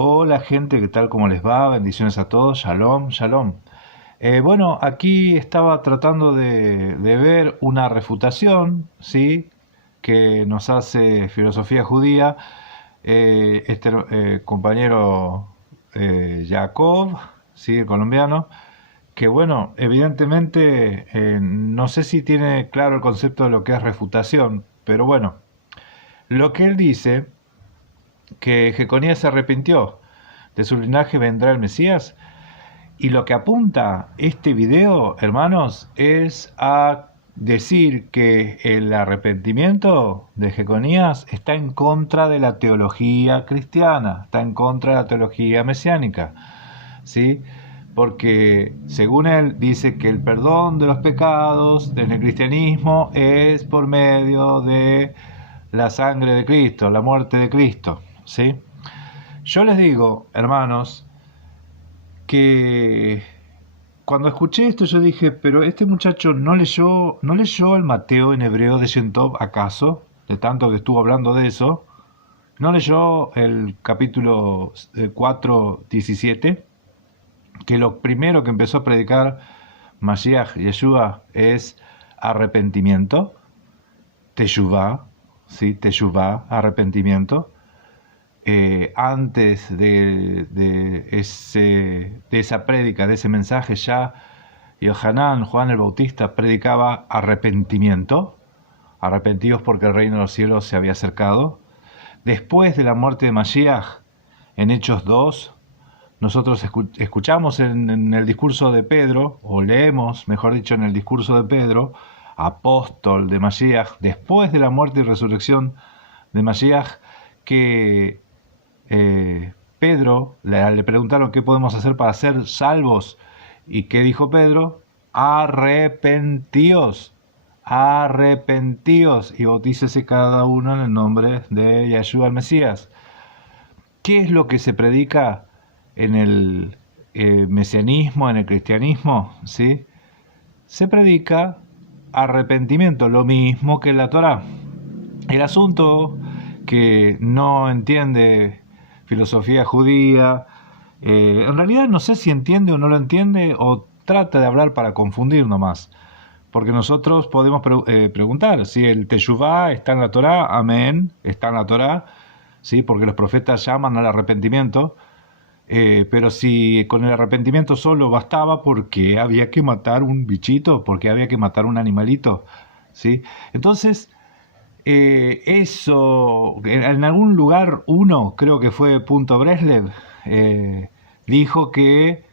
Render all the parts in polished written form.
Hola gente, ¿qué tal? ¿Cómo les va? Bendiciones a todos. Shalom, shalom. Bueno, aquí estaba tratando de ver una refutación, ¿sí? Que nos hace filosofía judía este compañero Jacob, ¿sí? El colombiano, que bueno, evidentemente no sé si tiene claro el concepto de lo que es refutación, pero bueno, lo que él dice que Jeconías se arrepintió, de su linaje vendrá el Mesías. Y lo que apunta este video, hermanos, es a decir que el arrepentimiento de Jeconías está en contra de la teología cristiana, está en contra de la teología mesiánica, ¿sí? Porque según él dice que el perdón de los pecados en el cristianismo es por medio de la sangre de Cristo, la muerte de Cristo, ¿sí? Yo les digo, hermanos, que cuando escuché esto yo dije, pero este muchacho no leyó el Mateo en hebreo de Shentov, ¿acaso? De tanto que estuvo hablando de eso. ¿No leyó el capítulo 4:17? Que lo primero que empezó a predicar Mashiach Yeshua es arrepentimiento, teshuvah, ¿sí? Teshuvah, arrepentimiento. Antes de esa prédica, de ese mensaje, ya Yohanan, Juan el Bautista, predicaba arrepentimiento, arrepentidos porque el reino de los cielos se había acercado. Después de la muerte de Mashiach, en Hechos 2, nosotros escuchamos en el discurso de Pedro, o leemos, mejor dicho, en el discurso de Pedro, apóstol de Mashiach, después de la muerte y resurrección de Mashiach, que Pedro le preguntaron qué podemos hacer para ser salvos. ¿Y qué dijo Pedro? Arrepentíos, arrepentíos y bautícese cada uno en el nombre de Yeshua el Mesías. ¿Qué es lo que se predica en el mesianismo, en el cristianismo? ¿Sí? Se predica arrepentimiento, lo mismo que en la Torá. El asunto que no entiende filosofía judía, en realidad no sé si entiende o no lo entiende o trata de hablar para confundir nomás. Porque nosotros podemos preguntar si el Teshuvah está en la Torá, amén, está en la Torá, ¿sí? Porque los profetas llaman al arrepentimiento, pero si con el arrepentimiento solo bastaba, porque había que matar un bichito, porque había que matar un animalito, ¿sí? Entonces, eso, en algún lugar uno, creo que fue Punto Breslev, dijo que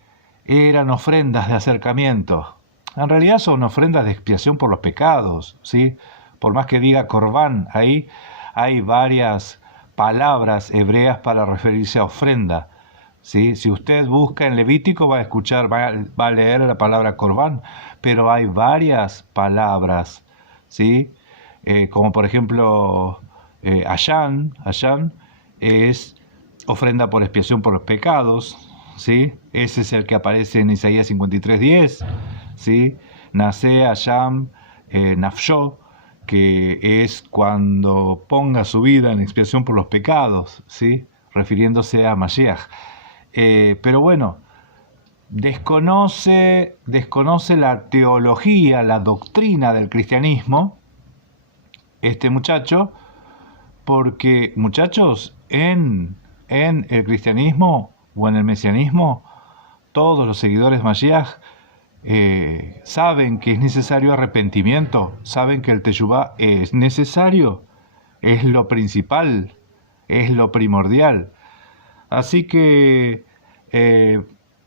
eran ofrendas de acercamiento. En realidad son ofrendas de expiación por los pecados, ¿sí? Por más que diga Corbán, ahí hay varias palabras hebreas para referirse a ofrenda, ¿sí? Si usted busca en Levítico va a escuchar, va a leer la palabra Corbán, pero hay varias palabras, ¿sí? Como por ejemplo Ashan es ofrenda por expiación por los pecados, ¿sí? Ese es el que aparece en Isaías 53:10, ¿sí? Nace Asham Nafsho, que es cuando ponga su vida en expiación por los pecados, ¿sí? Refiriéndose a Mashiach. Pero bueno, desconoce la teología, la doctrina del cristianismo, este muchacho, porque muchachos, en el cristianismo o en el mesianismo, todos los seguidores de Mashiach saben que es necesario arrepentimiento, saben que el Teshuvah es necesario, es lo principal, es lo primordial. Así que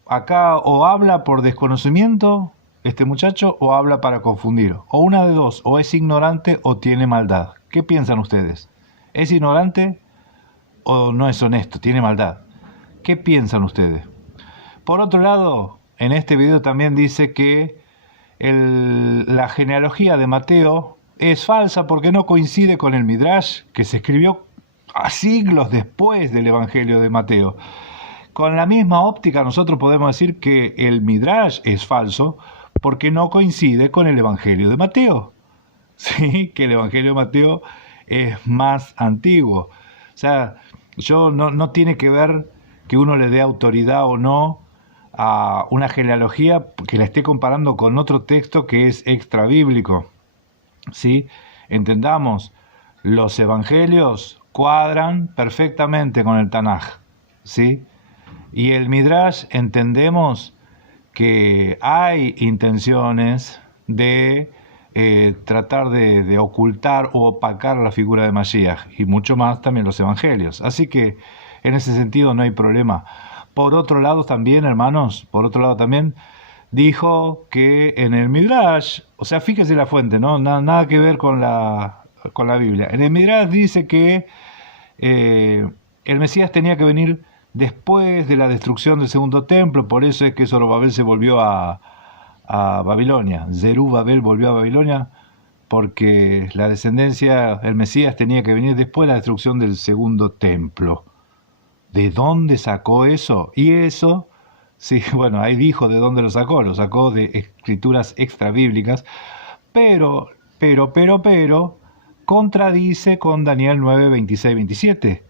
acá o habla por desconocimiento este muchacho o habla para confundir. O una de dos, o es ignorante o tiene maldad. ¿Qué piensan ustedes? ¿Es ignorante o no es honesto, tiene maldad? ¿Qué piensan ustedes? Por otro lado, en este video también dice que la genealogía de Mateo es falsa porque no coincide con el Midrash que se escribió a siglos después del Evangelio de Mateo. Con la misma óptica nosotros podemos decir que el Midrash es falso porque no coincide con el Evangelio de Mateo. ¿Sí? Que el Evangelio de Mateo es más antiguo. O sea, no tiene que ver que uno le dé autoridad o no a una genealogía que la esté comparando con otro texto que es extra bíblico. ¿Sí? Entendamos, los evangelios cuadran perfectamente con el Tanaj, ¿sí? Y el Midrash entendemos que hay intenciones de tratar de ocultar o opacar la figura de Mashiach, y mucho más también los evangelios. Así que en ese sentido no hay problema. Por otro lado también, hermanos, dijo que en el Midrash, o sea, fíjese la fuente, ¿no? Nada que ver con la Biblia. En el Midrash dice que el Mesías tenía que venir después de la destrucción del segundo templo, por eso es que Zorobabel se volvió a Babilonia. Zerubabel volvió a Babilonia porque la descendencia, el Mesías tenía que venir después de la destrucción del segundo templo. ¿De dónde sacó eso? Y eso, sí, bueno, ahí dijo de dónde lo sacó de escrituras extra bíblicas, pero, contradice con Daniel 9, 26, 27,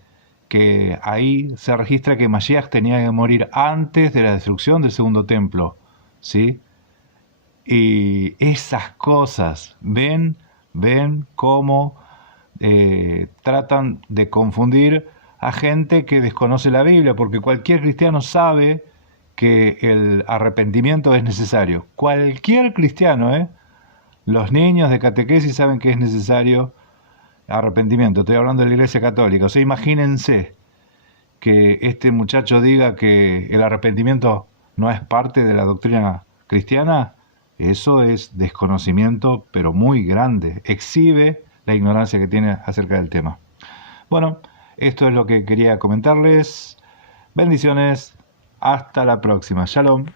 que ahí se registra que Mashiach tenía que morir antes de la destrucción del segundo templo, ¿sí? Y esas cosas, ven cómo tratan de confundir a gente que desconoce la Biblia, porque cualquier cristiano sabe que el arrepentimiento es necesario. Cualquier cristiano, los niños de catequesis saben que es necesario arrepentimiento. Estoy hablando de la Iglesia Católica. O sea, imagínense que este muchacho diga que el arrepentimiento no es parte de la doctrina cristiana. Eso es desconocimiento, pero muy grande. Exhibe la ignorancia que tiene acerca del tema. Bueno, esto es lo que quería comentarles. Bendiciones. Hasta la próxima. Shalom.